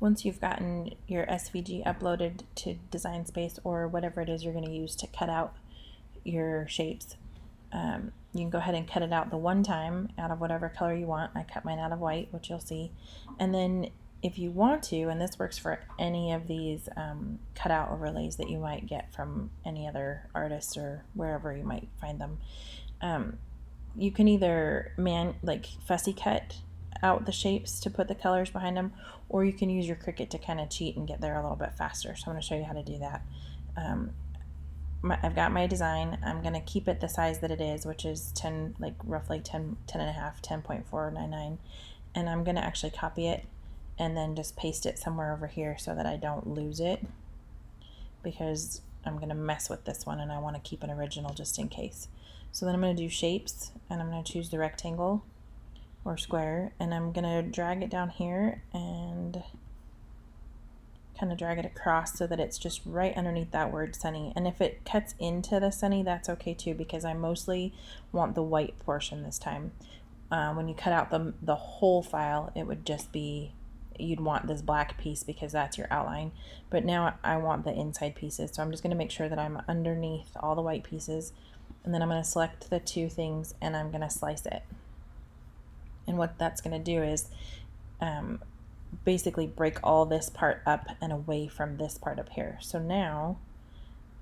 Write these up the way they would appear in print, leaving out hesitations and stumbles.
Once you've gotten your SVG uploaded to Design Space or whatever it is you're going to use to cut out your shapes, you can go ahead and cut it out the one time out of whatever color you want. I cut mine out of white, which you'll see. And then if you want to, and this works for any of these cutout overlays that you might get from any other artist or wherever you might find them, you can either fussy cut out the shapes to put the colors behind them, or you can use your Cricut to kind of cheat and get there a little bit faster. So I'm going to show you how to do that. I've got my design. I'm going to keep it the size that it is, which is 10, like roughly 10 and a half, 10.499. And I'm going to actually copy it and then just paste it somewhere over here so that I don't lose it, because I'm going to mess with this one and I want to keep an original just in case. So then I'm going to do shapes, and I'm going to choose the rectangle or square, and I'm going to drag it down here and kind of drag it across so that it's just right underneath that word sunny. And if it cuts into the sunny, that's okay too, because I mostly want the white portion this time. When you cut out the whole file, it would just be, you'd want this black piece because that's your outline. But now I want the inside pieces, so I'm just going to make sure that I'm underneath all the white pieces, and then I'm going to select the two things and I'm going to slice it. And what that's going to do is basically break all this part up and away from this part up here. So now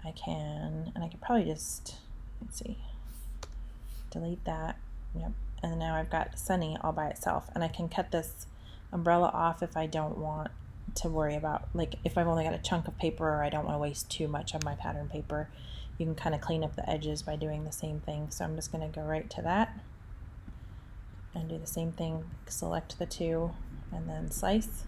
I can probably just, let's see, delete that. Yep. And now I've got sunny all by itself, and I can cut this umbrella off if I don't want to worry about, like if I've only got a chunk of paper or I don't want to waste too much of my pattern paper. You can kind of clean up the edges by doing the same thing. So I'm just going to go right to that and do the same thing, select the two and then slice.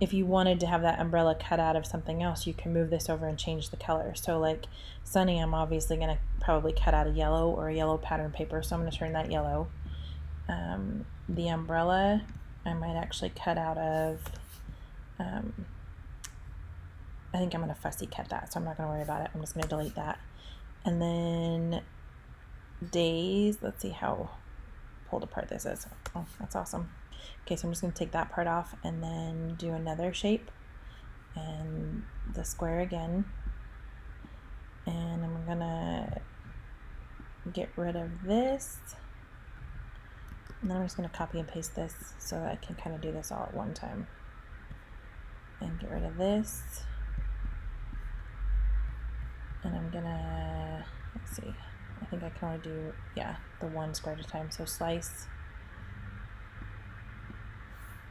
If you wanted to have that umbrella cut out of something else, you can move this over and change the color. So like sunny, I'm obviously going to probably cut out a yellow or a yellow pattern paper, so I'm going to turn that yellow. The umbrella I might actually cut out of, I think I'm going to fussy cut that, so I'm not going to worry about it. I'm just going to delete that. And then days, let's see how pulled apart this is. Oh, that's awesome. Okay, so I'm just going to take that part off and then do another shape and the square again. And I'm going to get rid of this. And then I'm just going to copy and paste this so that I can kind of do this all at one time. And get rid of this. And I'm going to, let's see, I think I can only do, the one square at a time. So slice.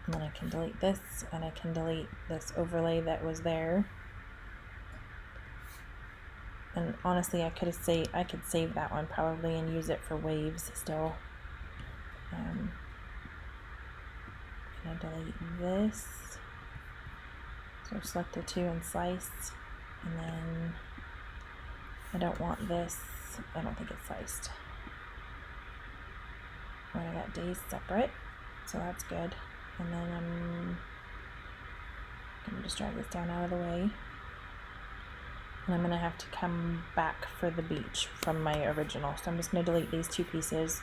And then I can delete this, and I can delete this overlay that was there. And honestly, I could save that one probably and use it for waves still. I'm gonna delete this. So select the two and slice, and then I don't want this. I don't think it's sliced. Right, I got days separate, so that's good. And then I'm gonna just drag this down out of the way. And I'm gonna have to come back for the beach from my original. So I'm just gonna delete these two pieces.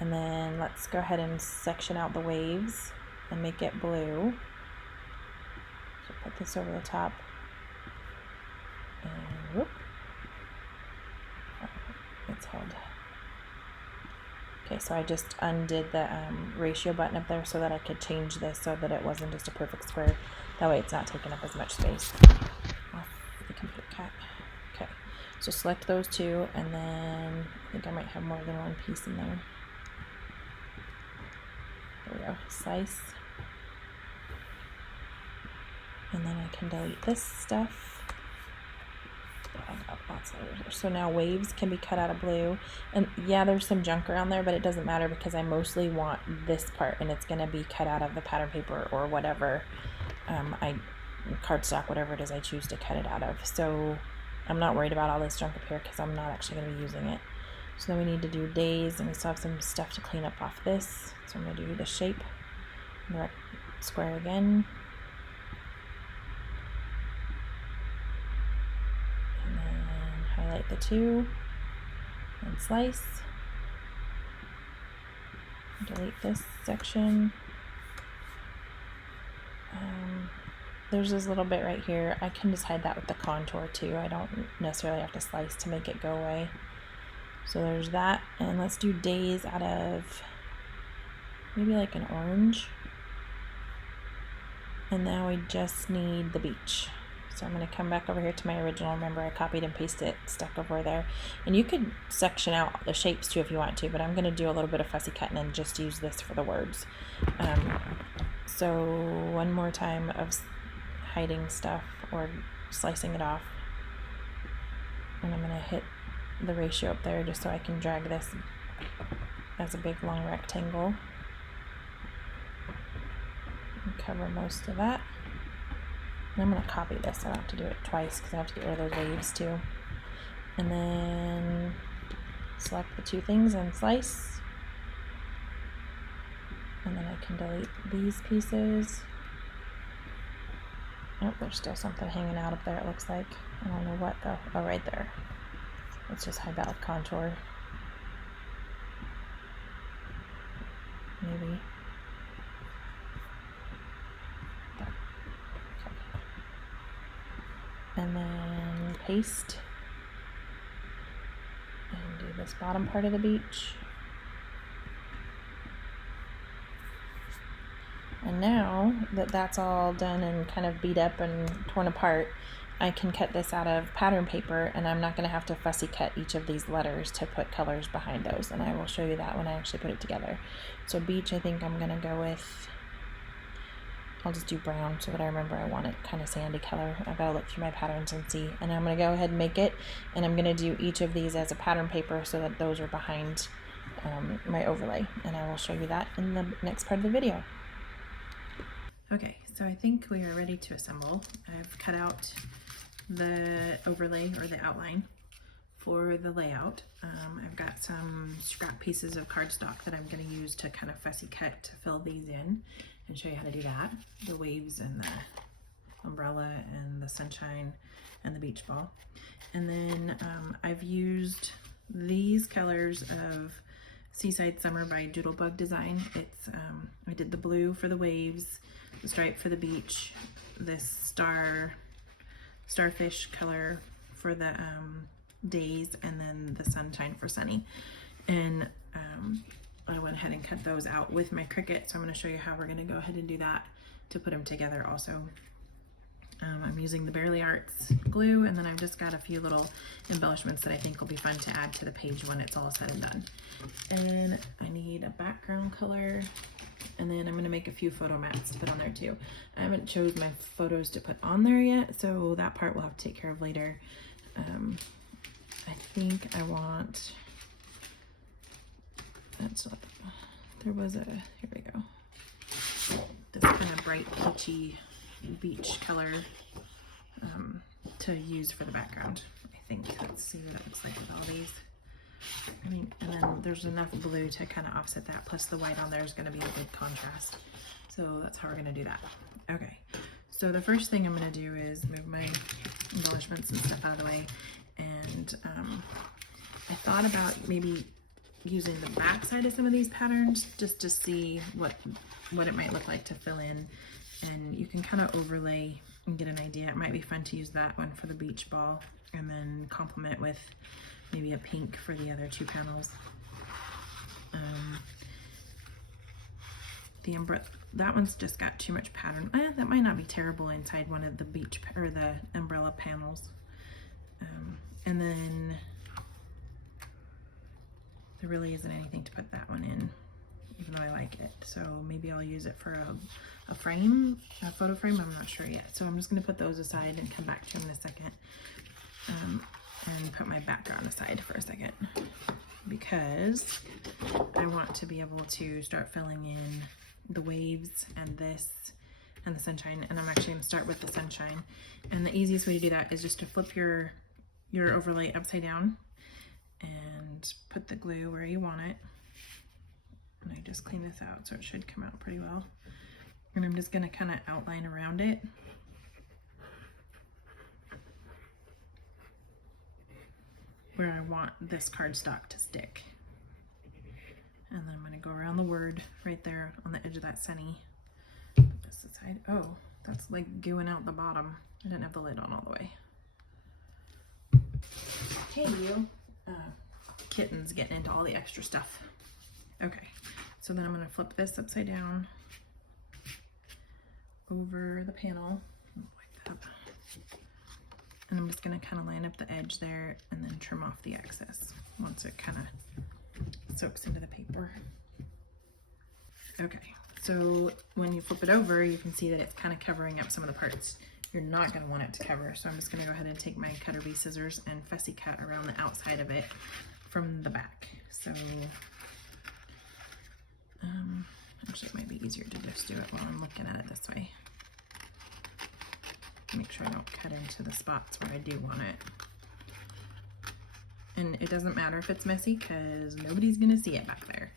And then let's go ahead and section out the waves and make it blue. So put this over the top. And whoop. Oh, it's held. Okay, so I just undid the ratio button up there so that I could change this so that it wasn't just a perfect square. That way it's not taking up as much space. Off the computer cap. Okay, so select those two, and then I think I might have more than one piece in there. There we go, slice. And then I can delete this stuff. So now waves can be cut out of blue, and yeah, there's some junk around there, but it doesn't matter because I mostly want this part, and it's going to be cut out of the pattern paper or whatever cardstock, whatever it is I choose to cut it out of. So I'm not worried about all this junk up here because I'm not actually going to be using it. So then we need to do days, and we still have some stuff to clean up off this. So I'm going to do the shape, the square again. Highlight the two and slice. Delete this section. there's this little bit right here. I can just hide that with the contour too. I don't necessarily have to slice to make it go away. So there's that, and let's do days out of maybe like an orange. And now we just need the beach. So I'm going to come back over here to my original. Remember, I copied and pasted it, stuck over there. And you could section out the shapes too if you want to, but I'm going to do a little bit of fussy cutting and just use this for the words. So one more time of hiding stuff or slicing it off. And I'm going to hit the ratio up there just so I can drag this as a big long rectangle. And cover most of that. And I'm going to copy this. I don't have to do it twice because I have to get rid of those waves too. And then select the two things and slice. And then I can delete these pieces. Oh, there's still something hanging out up there, it looks like. I don't know what though. Oh, right there. Let's just hide that with contour. Maybe. And then paste and do this bottom part of the beach. And now that that's all done and kind of beat up and torn apart, I can cut this out of pattern paper, and I'm not going to have to fussy cut each of these letters to put colors behind those, and I will show you that when I actually put it together. So beach, I think I'm going to go with, I'll just do brown so that I remember I want it kind of sandy color. I've got to look through my patterns and see. And I'm going to go ahead and make it. And I'm going to do each of these as a pattern paper so that those are behind my overlay. And I will show you that in the next part of the video. Okay, so I think we are ready to assemble. I've cut out the overlay or the outline for the layout. I've got some scrap pieces of cardstock that I'm going to use to kind of fussy cut to fill these in and show you how to do that. The waves and the umbrella and the sunshine and the beach ball. And then I've used these colors of Seaside Summer by Doodlebug Design. It's I did the blue for the waves, the stripe for the beach, this starfish color for the days, and then the sunshine for sunny. And I went ahead and cut those out with my Cricut, so I'm going to show you how we're going to go ahead and do that to put them together also. I'm using the Barely Arts glue, and then I've just got a few little embellishments that I think will be fun to add to the page when it's all said and done. And I need a background color, and then I'm going to make a few photo mats to put on there too. I haven't chose my photos to put on there yet, so that part we'll have to take care of later. I think I want, there was a, here we go, this kind of bright peachy beach color to use for the background. I think, let's see what it looks like with all these. I mean, and then there's enough blue to kind of offset that, plus the white on there is going to be a good contrast. So that's how we're going to do that. Okay, so the first thing I'm going to do is move my embellishments and stuff out of the way. And I thought about maybe using the back side of some of these patterns just to see what it might look like to fill in. And you can kind of overlay and get an idea. It might be fun to use that one for the beach ball and then complement with maybe a pink for the other two panels. The umbrella, that one's just got too much pattern. That might not be terrible inside one of the beach or the umbrella panels. And then there really isn't anything to put that one in, even though I like it. So maybe I'll use it for a frame, a photo frame. I'm not sure yet. So I'm just going to put those aside and come back to them in a second. And put my background aside for a second, because I want to be able to start filling in the waves and this and the sunshine. And I'm actually going to start with the sunshine. And the easiest way to do that is just to flip your overlay upside down and put the glue where you want it. And I just clean this out so it should come out pretty well. And I'm just going to kind of outline around it. Where I want this cardstock to stick. And then I'm going to go around the word right there on the edge of that sunny. Put this aside. Oh, That's like gooing out the bottom. I didn't have the lid on all the way. Hey you. Kitten's getting into all the extra stuff. Okay, so then I'm gonna flip this upside down over the panel, like that. And I'm just gonna kind of line up the edge there and then trim off the excess once it kind of soaks into the paper. Okay, so when you flip it over, you can see that it's kind of covering up some of the parts you're not gonna want it to cover. So I'm just gonna go ahead and take my cutter bee scissors and fussy cut around the outside of it from the back. So, actually it might be easier to just do it while I'm looking at it this way. Make sure I don't cut into the spots where I do want it. And it doesn't matter if it's messy because nobody's gonna see it back there.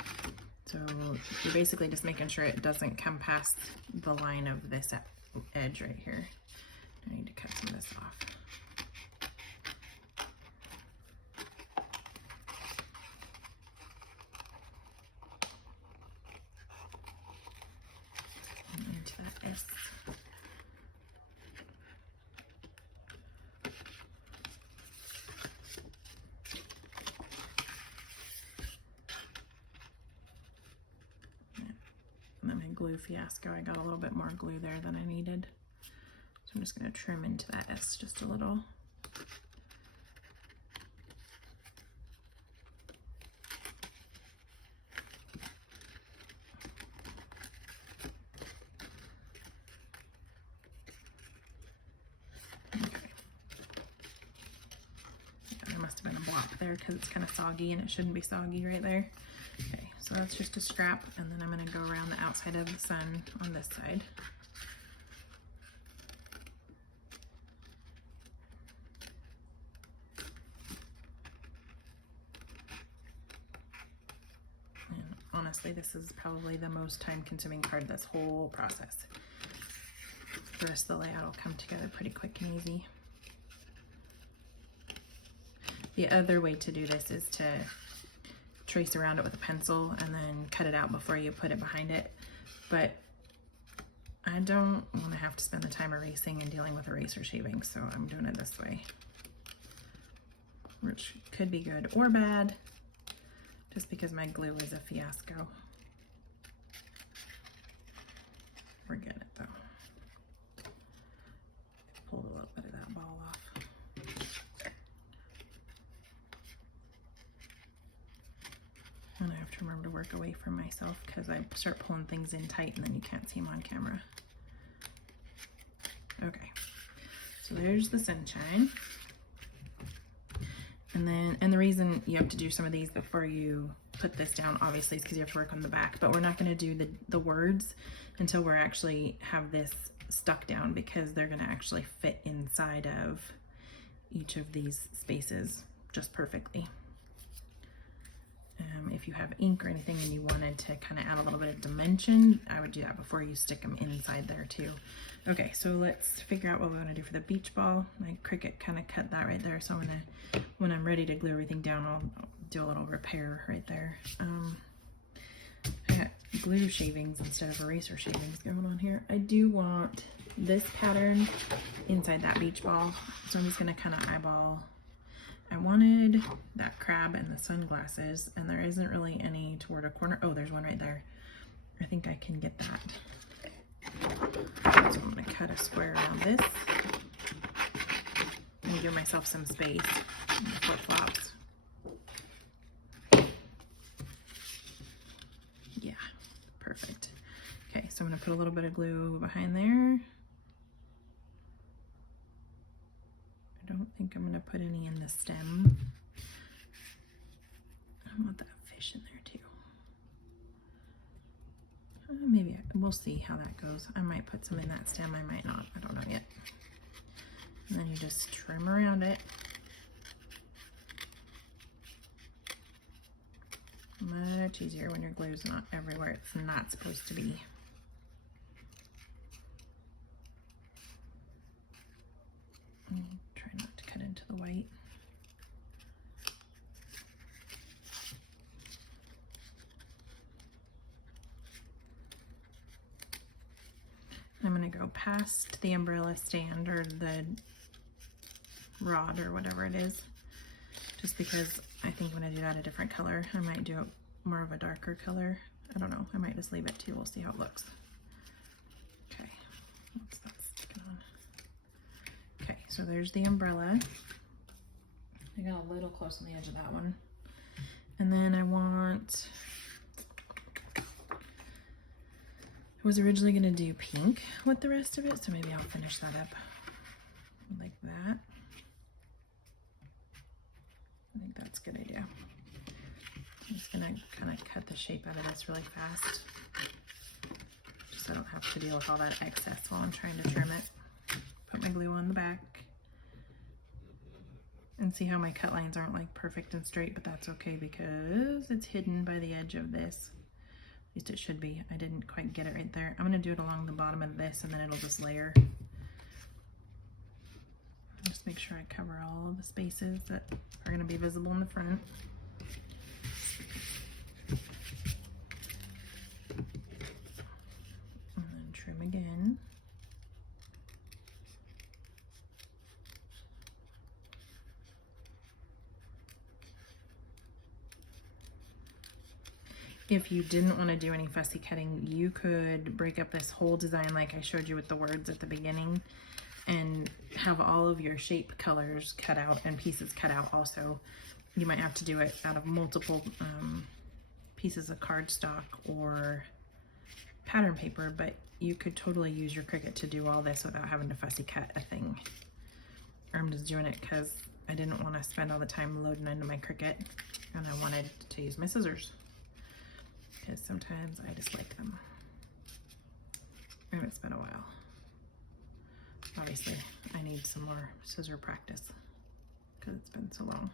So you're basically just making sure it doesn't come past the line of this edge right here. I need to cut some of this off. And into that S. And then my glue fiasco, I got a little bit more glue there than I needed. So I'm just going to trim into that S just a little. Okay. There must have been a block there because it's kind of soggy and it shouldn't be soggy right there. Okay, so that's just a scrap, and then I'm going to go around the outside of the sun on this side. And honestly, this is probably the most time-consuming part of this whole process. The rest of the layout will come together pretty quick and easy. The other way to do this is to trace around it with a pencil and then cut it out before you put it behind it. But I don't want to have to spend the time erasing and dealing with eraser shavings, so I'm doing it this way. Which could be good or bad, just because my glue is a fiasco. We're getting it though. Pulled a little bit of that ball off. And I have to remember to work away from myself because I start pulling things in tight and then you can't see them on camera. Okay, so there's the sunshine. And the reason you have to do some of these before you put this down, obviously, is because you have to work on the back, but we're not gonna do the words until we're actually have this stuck down, because they're gonna actually fit inside of each of these spaces just perfectly. If you have ink or anything and you wanted to kind of add a little bit of dimension, I would do that before you stick them inside there too. Okay, so let's figure out what we want to do for the beach ball. My Cricut kind of cut that right there, so I'm gonna, when I'm ready to glue everything down, I'll do a little repair right there. I got glue shavings instead of eraser shavings going on here. I do want this pattern inside that beach ball, so I'm just gonna kind of eyeball. I wanted that crab and the sunglasses, and there isn't really any toward a corner. Oh, there's one right there. I think I can get that. So I'm gonna cut a square around this and give myself some space in the flip-flops. Yeah, perfect. Okay, so I'm gonna put a little bit of glue behind there. I don't think I'm going to put any in the stem. I want that fish in there too. Maybe we'll see how that goes. I might put some in that stem, I might not. I don't know yet. And then you just trim around it. Much easier when your glue's not everywhere it's not supposed to be. Try not to cut into the white. I'm gonna go past the umbrella stand or the rod or whatever it is, just because I think I'm gonna do that a different color. I might do it more of a darker color. I don't know, I might just leave it too. We'll see how it looks. Okay, oops, that's sticking on. Okay, so there's the umbrella. I got a little close on the edge of that one. And then I was originally gonna do pink with the rest of it, so maybe I'll finish that up like that. I think that's a good idea. I'm just gonna kind of cut the shape out of this really fast, just so I don't have to deal with all that excess while I'm trying to trim it. Put my glue on the back. And see how my cut lines aren't like perfect and straight, but that's okay because it's hidden by the edge of this. At least it should be. I didn't quite get it right there. I'm gonna do it along the bottom of this and then it'll just layer. Just make sure I cover all of the spaces that are gonna be visible in the front. And then trim again. If you didn't want to do any fussy cutting, you could break up this whole design like I showed you with the words at the beginning and have all of your shape colors cut out and pieces cut out also. You might have to do it out of multiple pieces of cardstock or pattern paper, but you could totally use your Cricut to do all this without having to fussy cut a thing. I'm just doing it because I didn't want to spend all the time loading into my Cricut and I wanted to use my scissors, because sometimes I dislike them. And it's been a while. Obviously, I need some more scissor practice because it's been so long.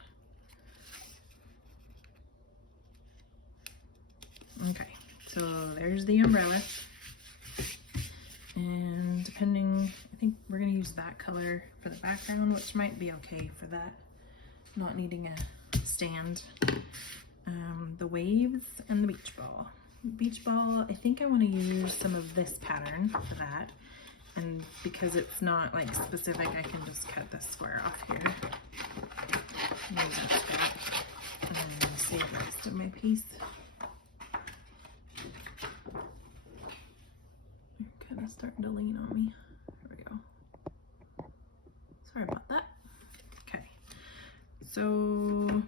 Okay, so there's the umbrella. And depending, I think we're gonna use that color for the background, which might be okay for that, not needing a stand. The waves and the beach ball. Beach ball, I think I want to use some of this pattern for that. And because it's not like specific, I can just cut this square off here. Use that scrap and then save the rest of my piece. You're kind of starting to lean on me. There we go. Sorry about that. Okay, so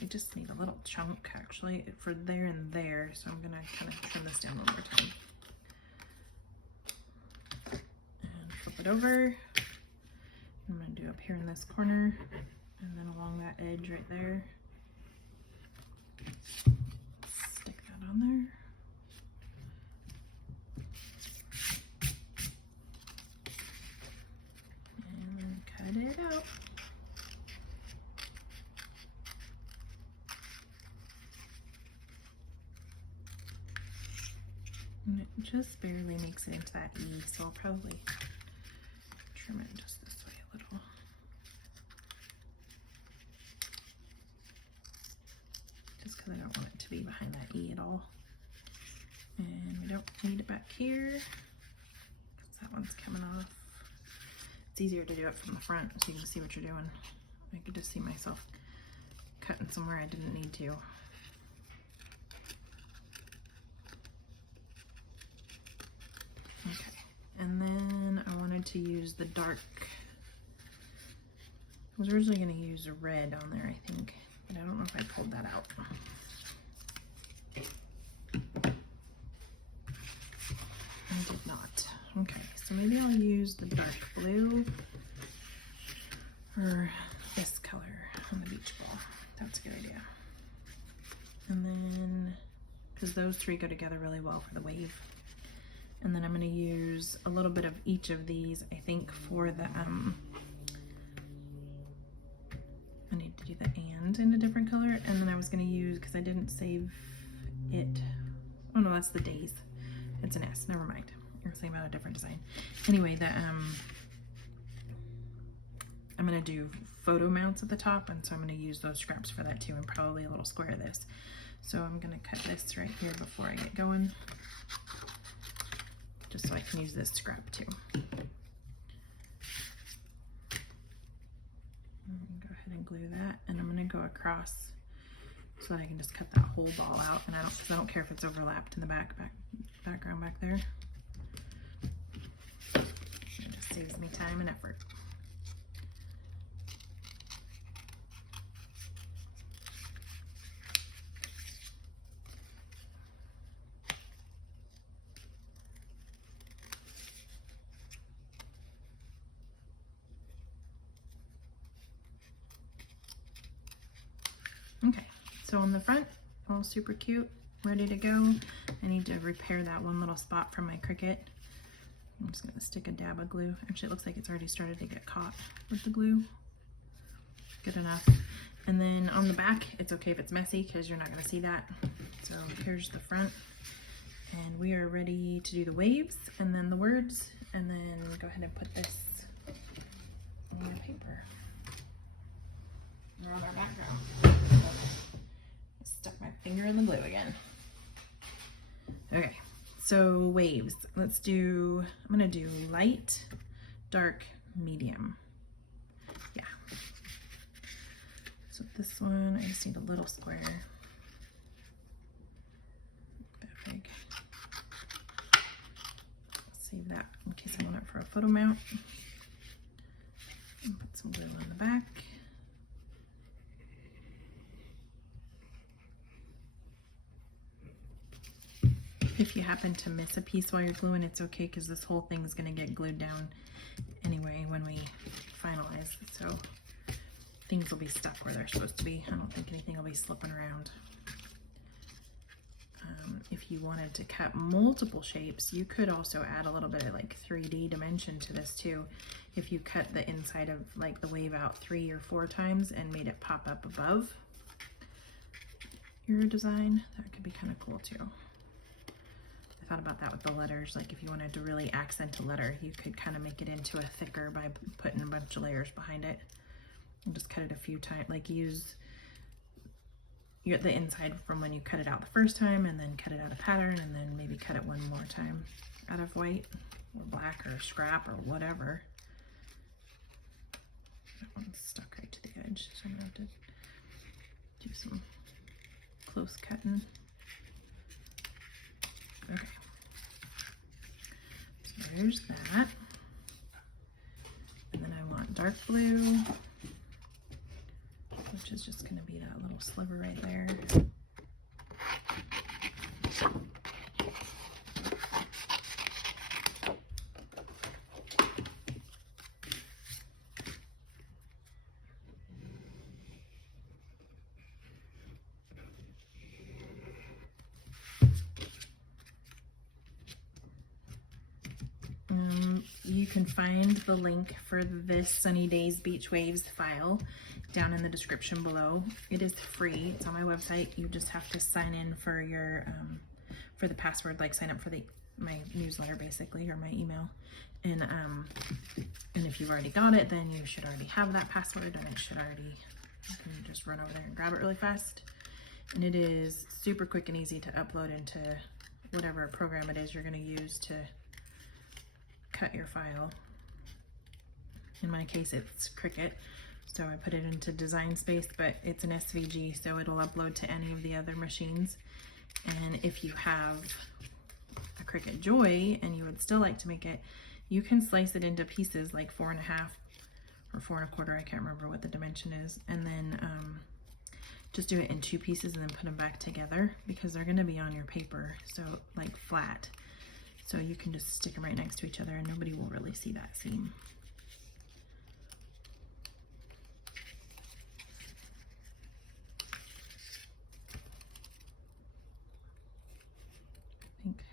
I just need a little chunk actually for there and there, so I'm gonna kind of trim this down one more time. And flip it over. I'm gonna do up here in this corner and then along that edge right there. Stick that on there. And then cut it out. And it just barely makes it into that E, so I'll probably trim it just this way a little. Just because I don't want it to be behind that E at all. And we don't need it back here because that one's coming off. It's easier to do it from the front so you can see what you're doing. I could just see myself cutting somewhere I didn't need to. Okay, and then I wanted to use the dark, I was originally going to use a red on there, I think, but I don't know if I pulled that out. I did not. Okay, so maybe I'll use the dark blue or this color on the beach ball. That's a good idea. And then, because those three go together really well for the wave. And then I'm going to use a little bit of each of these, I think, for the, I need to do the and in a different color. And then I was going to use, because I didn't save it, oh no, that's the days. It's an S, never mind. You're saying about a different design. Anyway, the, I'm going to do photo mounts at the top, and so I'm going to use those scraps for that too, and probably a little square of this. So I'm going to cut this right here before I get going. just so I can use this scrap too. Go ahead and glue that, and I'm going to go across so that I can just cut that whole ball out, and because I don't care if it's overlapped in the background back there. It just saves me time and effort. Okay, so on the front, all super cute, ready to go. I need to repair that one little spot from my Cricut. I'm just gonna stick a dab of glue. Actually, it looks like it's already started to get caught with the glue. Good enough. And then on the back, it's okay if it's messy because you're not gonna see that. So here's the front. And we are ready to do the waves and then the words, and then go ahead and put this on the paper. On our background. Stuck my finger in the glue again. Okay, so waves. Let's do, I'm gonna do light, dark, medium. Yeah. So this one, I just need a little square. That big. Save that in case I want it for a photo mount. And put some glue on the back. If you happen to miss a piece while you're gluing, it's okay because this whole thing is going to get glued down anyway when we finalize. So things will be stuck where they're supposed to be. I don't think anything will be slipping around. If you wanted to cut multiple shapes, you could also add a little bit of like 3D dimension to this too. If you cut the inside of like the wave out 3 or 4 times and made it pop up above your design, that could be kind of cool too. I thought about that with the letters. Like if you wanted to really accent a letter, you could kind of make it into a thicker by putting a bunch of layers behind it. And just cut it a few times, like use the inside from when you cut it out the first time, and then cut it out of pattern, and then maybe cut it one more time out of white or black or scrap or whatever. That one's stuck right to the edge, so I'm gonna have to do some close cutting. Okay, so there's that. And then I want dark blue, which is just going to be that little sliver right there. You can find the link for this Sunny Days Beach Waves file down in the description below. It is free. It's on my website. You just have to sign in for your for the password, like sign up for my newsletter basically, or my email. And if you've already got it, then you should already have that password, and it should already, you can just run over there and grab it really fast. And it is super quick and easy to upload into whatever program it is you're going to use to cut your file. In my case, it's Cricut, so I put it into Design Space, but it's an SVG, so it'll upload to any of the other machines. And if you have a Cricut Joy and you would still like to make it, you can slice it into pieces like 4.5 or 4 1/4, I can't remember what the dimension is, and then just do it in 2 pieces and then put them back together, because they're going to be on your paper, so like flat. So you can just stick them right next to each other and nobody will really see that seam. I think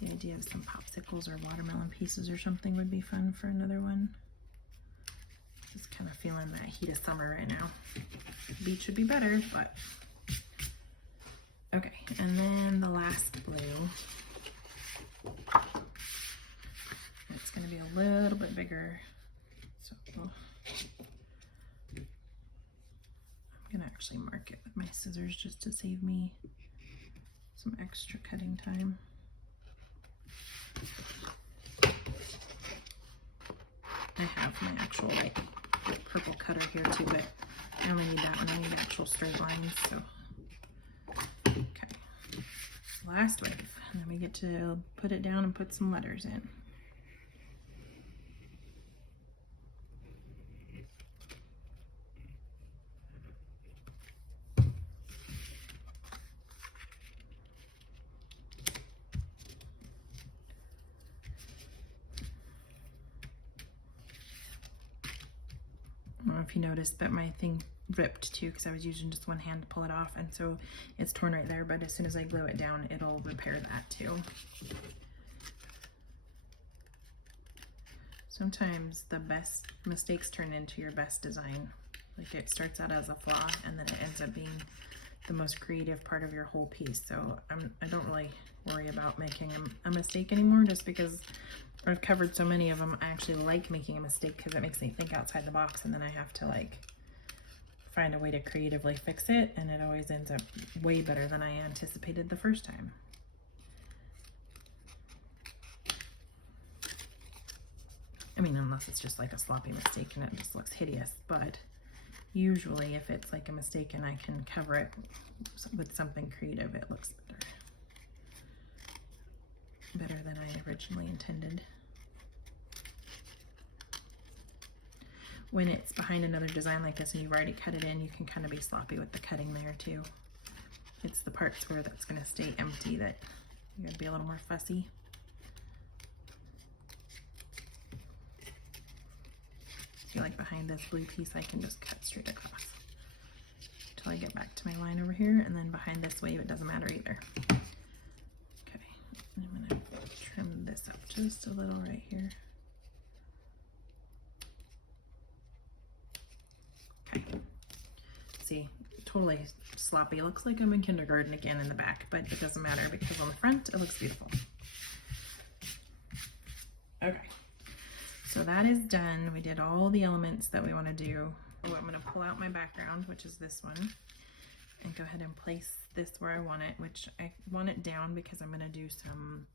the idea of some popsicles or watermelon pieces or something would be fun for another one. Just kind of feeling that heat of summer right now. The beach would be better, but okay. And then the last blue. It's going to be a little bit bigger, so I'm going to actually mark it with my scissors just to save me some extra cutting time. I have my actual like purple cutter here too, but I only need that one. I need actual straight lines, so. Okay, last wave, and then we get to put it down and put some letters in. I don't know if you noticed, but my thing ripped too because I was using just one hand to pull it off, and so it's torn right there, but as soon as I glue it down, it'll repair that too. Sometimes the best mistakes turn into your best design. Like it starts out as a flaw and then it ends up being the most creative part of your whole piece. So I don't really worry about making a mistake anymore, just because I've covered so many of them. I actually like making a mistake because it makes me think outside the box, and then I have to like find a way to creatively fix it, and it always ends up way better than I anticipated the first time. I mean, unless it's just like a sloppy mistake and it just looks hideous, but usually if it's like a mistake and I can cover it with something creative, it looks better than I originally intended. When it's behind another design like this and you've already cut it in, you can kind of be sloppy with the cutting there too. It's the parts where that's going to stay empty that you're going to be a little more fussy. See, like behind this blue piece, I can just cut straight across until I get back to my line over here, and then behind this wave, it doesn't matter either. Okay, I'm going to trim this up just a little right here. Okay, see, totally sloppy. Looks like I'm in kindergarten again in the back, but it doesn't matter because on the front, it looks beautiful. Okay. So that is done. We did all the elements that we want to do. So I'm going to pull out my background, which is this one, and go ahead and place this where I want it, which I want it down because I'm going to do some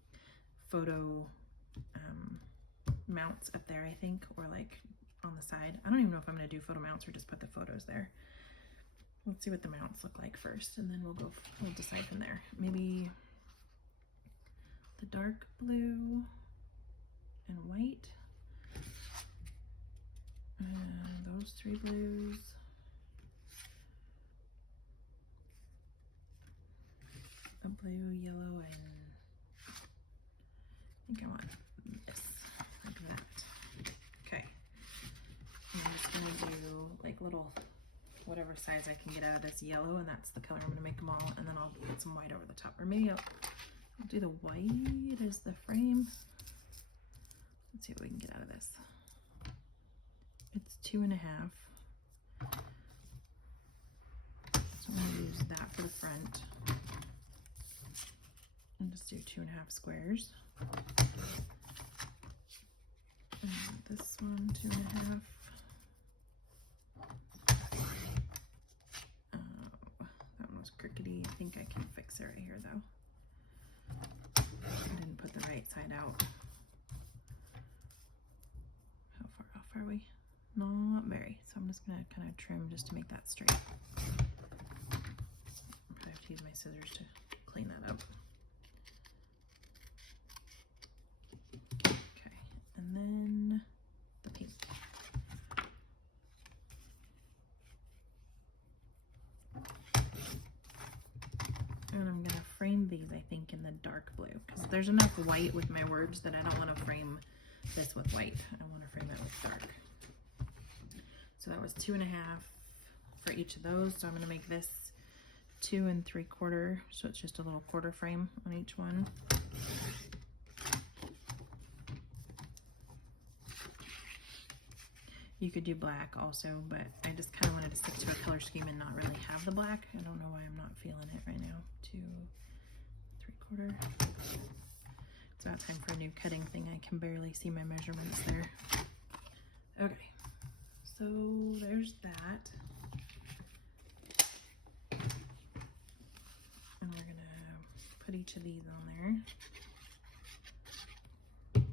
photo mounts up there, I think, or like on the side. I don't even know if I'm going to do photo mounts or just put the photos there. Let's see what the mounts look like first, and then we'll decide from there. Maybe the dark blue and white. Those three blues. A blue, yellow, and I think I want this, like that. Okay. And I'm just gonna do like little, whatever size I can get out of this yellow, and that's the color I'm gonna make them all, and then I'll put some white over the top. Or maybe I'll do the white as the frame. Let's see what we can get out of this. It's 2.5. So I'm going to use that for the front. And just do 2.5 squares. And this one, 2.5. Oh, that one was crookedy. I think I can fix it right here though. I didn't put the right side out. How far off are we? Not very, so I'm just gonna kind of trim just to make that straight. I'll probably have to use my scissors to clean that up. Okay, and then the pink. And I'm gonna frame these, I think, in the dark blue, because there's enough white with my words that I don't want to frame this with white. I want to frame it with dark. So that was 2.5 for each of those. So I'm going to make this 2 3/4. So it's just a little quarter frame on each one. You could do black also, but I just kind of wanted to stick to a color scheme and not really have the black. I don't know why I'm not feeling it right now. 2 3/4. It's about time for a new cutting thing. I can barely see my measurements there. Okay. So there's that. And we're gonna put each of these on there.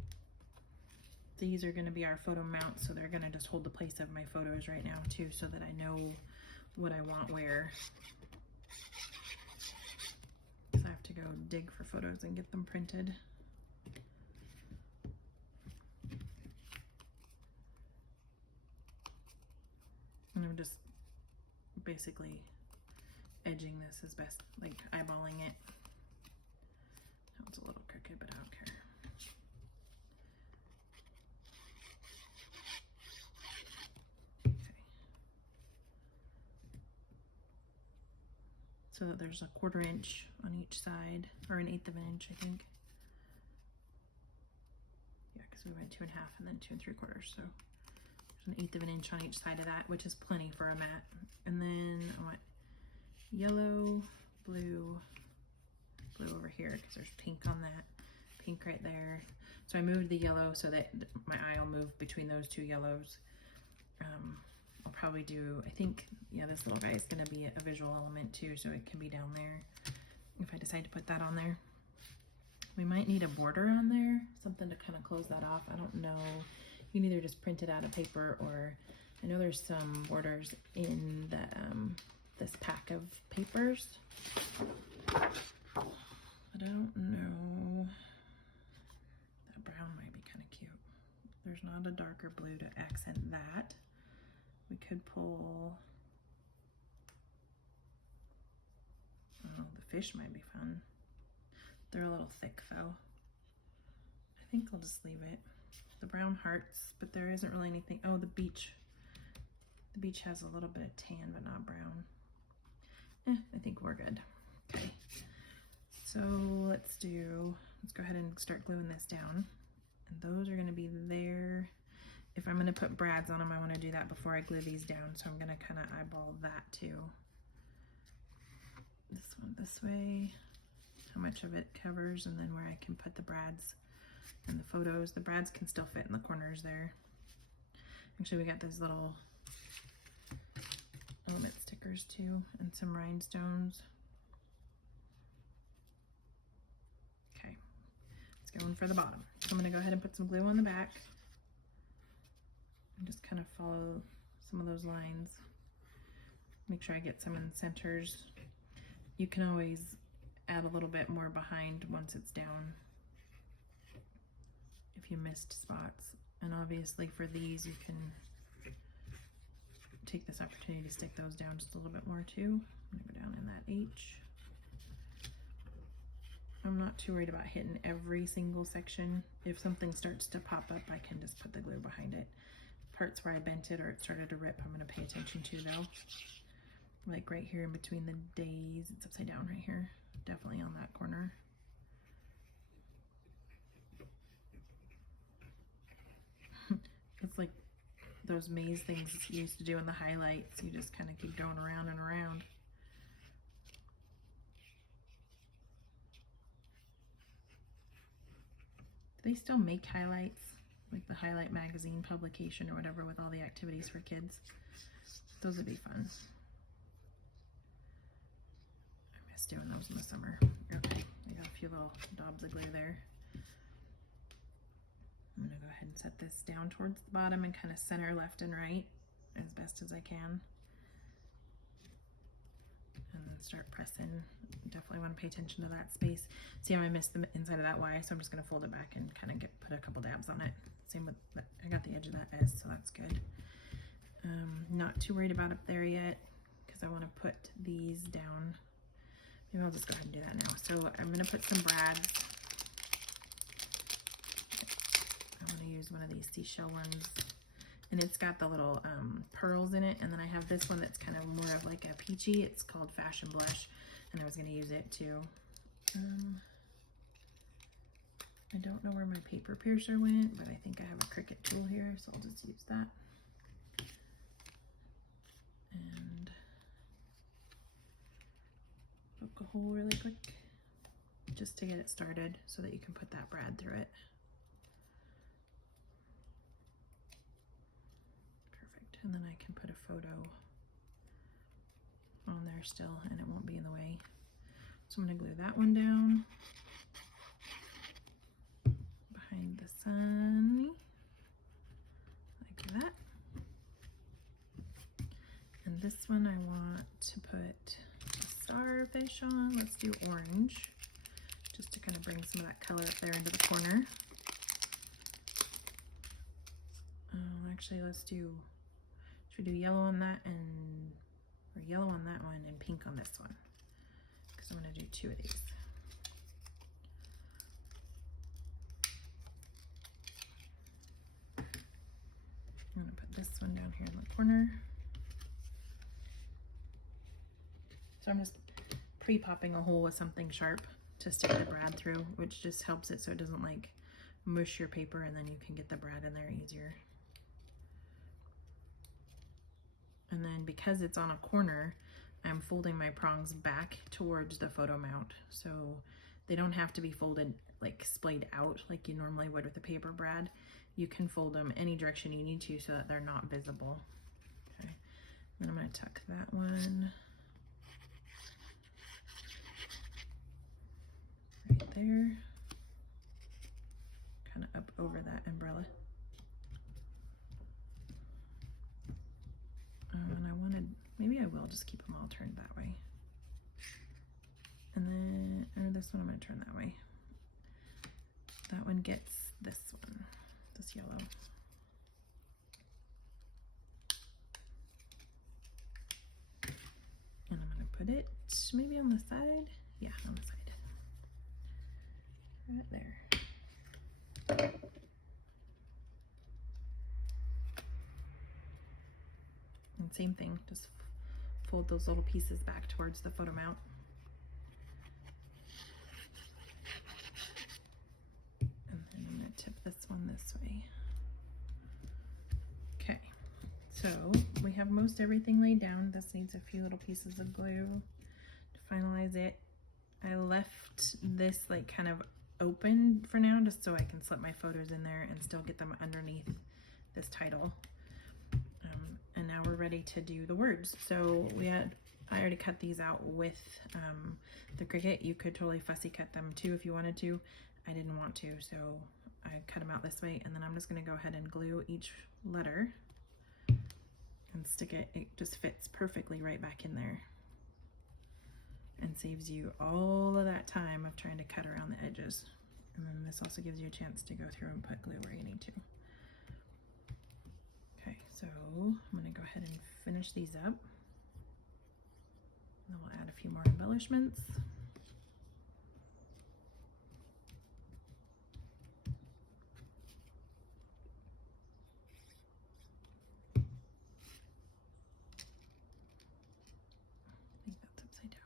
these are going to be our photo mounts, so they're going to just hold the place of my photos right now too, so that I know what I want where. So I have to go dig for photos and get them printed. And I'm just basically edging this as best, like eyeballing it. That was a little crooked, but I don't care. Okay. So that there's a 1/4 inch on each side, or an 1/8 of an inch, I think. Yeah, because we went 2 1/2 and then 2 3/4. So there's an 1/8 of an inch on each side of that, which is plenty for a mat. And then I want yellow, blue, blue over here because there's pink on that, pink right there. So I moved the yellow so that my eye will move between those 2 yellows. I'll probably do, I think, yeah, this little guy is going to be a visual element too, so it can be down there if I decide to put that on there. We might need a border on there, something to kind of close that off. I don't know. You can either just print it out of paper, or I know there's some borders in the this pack of papers. But I don't know. That brown might be kind of cute. There's not a darker blue to accent that. We could pull, oh, the fish might be fun. They're a little thick though. I think I'll just leave it. The brown hearts, but there isn't really anything. Oh, the beach. The beach has a little bit of tan, but not brown. I think we're good. Okay. So let's go ahead and start gluing this down. And those are gonna be there. If I'm gonna put brads on them, I wanna do that before I glue these down. So I'm gonna kinda eyeball that too. This one this way, how much of it covers, and then where I can put the brads and the photos. The brads can still fit in the corners there. Actually, we got those little element stickers too, and some rhinestones. Okay, let's go in for the bottom. So I'm gonna go ahead and put some glue on the back and just kind of follow some of those lines. Make sure I get some in the centers. You can always add a little bit more behind once it's down if you missed spots. And obviously for these, you can take this opportunity to stick those down just a little bit more too. I'm gonna go down in that H. I'm not too worried about hitting every single section. If something starts to pop up, I can just put the glue behind it. Parts where I bent it or it started to rip, I'm gonna pay attention to though. Like right here in between the days, it's upside down right here. Definitely on that corner. It's like those maze things you used to do in the highlights. You just kind of keep going around and around. Do they still make highlights? Like the Highlight magazine publication or whatever with all the activities for kids. Those would be fun. I miss doing those in the summer. Okay, I got a few little daubs of glue there. I'm gonna go ahead and set this down towards the bottom and kind of center left and right as best as I can. And then start pressing. Definitely want to pay attention to that space. See how I missed the inside of that Y, so I'm just gonna fold it back and kind of put a couple dabs on it. Same with, I got the edge of that S, so that's good. Not too worried about up there yet because I want to put these down. Maybe I'll just go ahead and do that now. So I'm gonna put some brads. I'm gonna use one of these seashell ones, and it's got the little pearls in it. And then I have this one that's kind of more of like a peachy. It's called Fashion Blush, and I was gonna use it too. I don't know where my paper piercer went, but I think I have a Cricut tool here, so I'll just use that. And poke a hole really quick just to get it started so that you can put that brad through it. Perfect. And then I can put a photo on there still and it won't be in the way. So I'm going to glue that one down behind the sun. to put a starfish on. Let's do orange, just to kind of bring some of that color up there into the corner. Actually, should we do yellow on that or yellow on that one and pink on this one? Because I'm going to do 2 of these. I'm going to put this one down here in the corner. So I'm just pre-popping a hole with something sharp to stick the brad through, which just helps it so it doesn't like mush your paper, and then you can get the brad in there easier. And then because it's on a corner, I'm folding my prongs back towards the photo mount. So they don't have to be folded like splayed out like you normally would with a paper brad. You can fold them any direction you need to so that they're not visible. Okay. Then I'm going to tuck that one right there, kind of up over that umbrella. And maybe I will just keep them all turned that way. And then, or this one I'm going to turn that way. That one gets this one, this yellow. And I'm going to put it maybe on the side. Yeah, on the side. Right there. And same thing, just fold those little pieces back towards the photo mount. And then I'm going to tip this one this way. Okay, so we have most everything laid down. This needs a few little pieces of glue to finalize it. I left this like kind of open for now just so I can slip my photos in there and still get them underneath this title. And now we're ready to do the words. So I already cut these out with the Cricut. You could totally fussy cut them too if you wanted to. I didn't want to, so I cut them out this way, and then I'm just gonna go ahead and glue each letter and stick it. It just fits perfectly right back in there and saves you all of that time of trying to cut around the edges. And then this also gives you a chance to go through and put glue where you need to. Okay, so I'm going to go ahead and finish these up. And then we'll add a few more embellishments. I think that's upside down.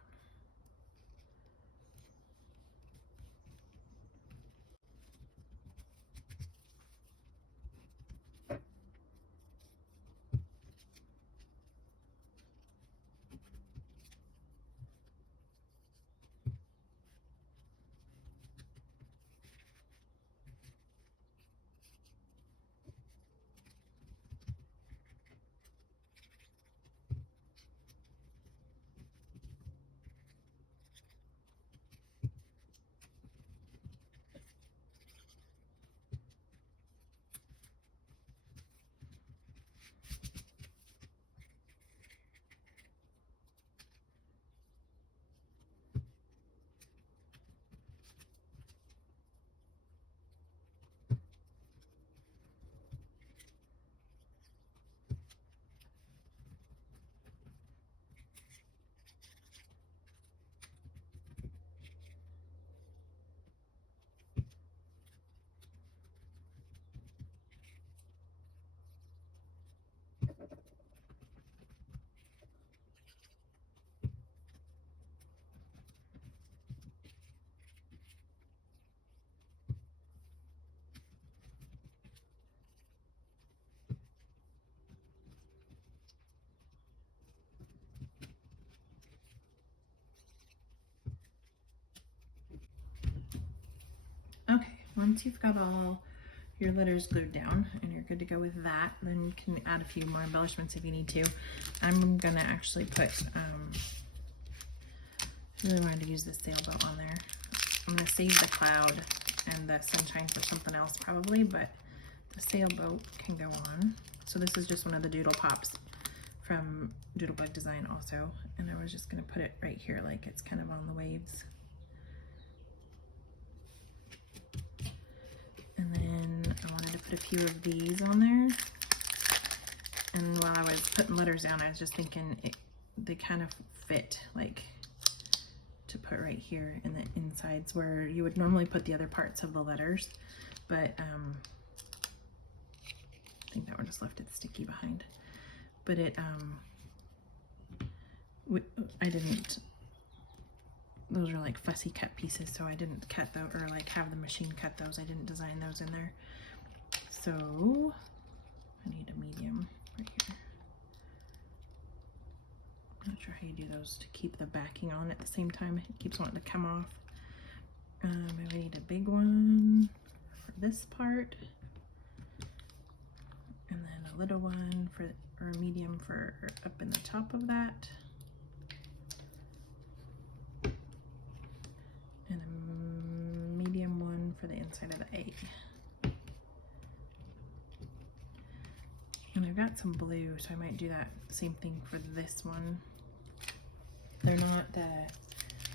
Okay, once you've got all your letters glued down and you're good to go with that, then you can add a few more embellishments if you need to. I'm gonna actually put, I really wanted to use this sailboat on there. I'm gonna save the cloud and the sunshine for something else probably, but the sailboat can go on. So this is just one of the Doodle Pops from Doodlebug Design also, and I was just gonna put it right here like it's kind of on the waves. And then I wanted to put a few of these on there. And while I was putting letters down, I was just thinking they kind of fit, like, to put right here in the insides where you would normally put the other parts of the letters. But I think that one just left it sticky behind. But it, I didn't, those are like fussy cut pieces, so I didn't cut those, or like have the machine cut those. I didn't design those in there. So I need a medium right here. I'm not sure how you do those to keep the backing on at the same time. It keeps wanting to come off. Maybe I need a big one for this part, and then a little one for, or a medium for up in the top of that, and a medium one for the inside of the A. And I've got some blue, so I might do that same thing for this one. They're not the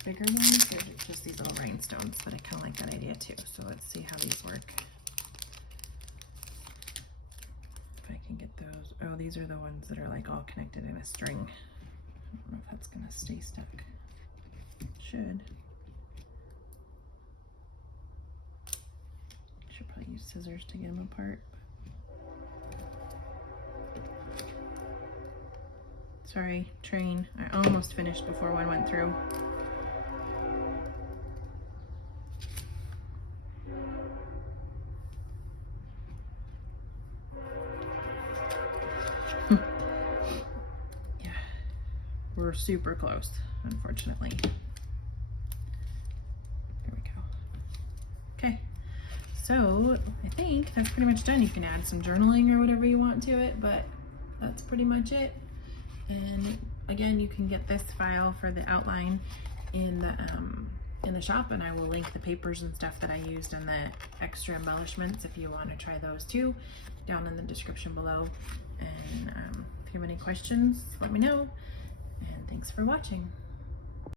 bigger ones, they're just these little rhinestones, but I kind of like that idea too. So let's see how these work. If I can get those. Oh, these are the ones that are like all connected in a string. I don't know if that's gonna stay stuck. It should. Should probably use scissors to get them apart. Sorry, train. I almost finished before one went through. Yeah, we're super close, unfortunately. There we go. Okay, so I think that's pretty much done. You can add some journaling or whatever you want to it, but that's pretty much it. And again, you can get this file for the outline in the shop, and I will link the papers and stuff that I used and the extra embellishments if you want to try those too, down in the description below. And if you have any questions, let me know. And thanks for watching.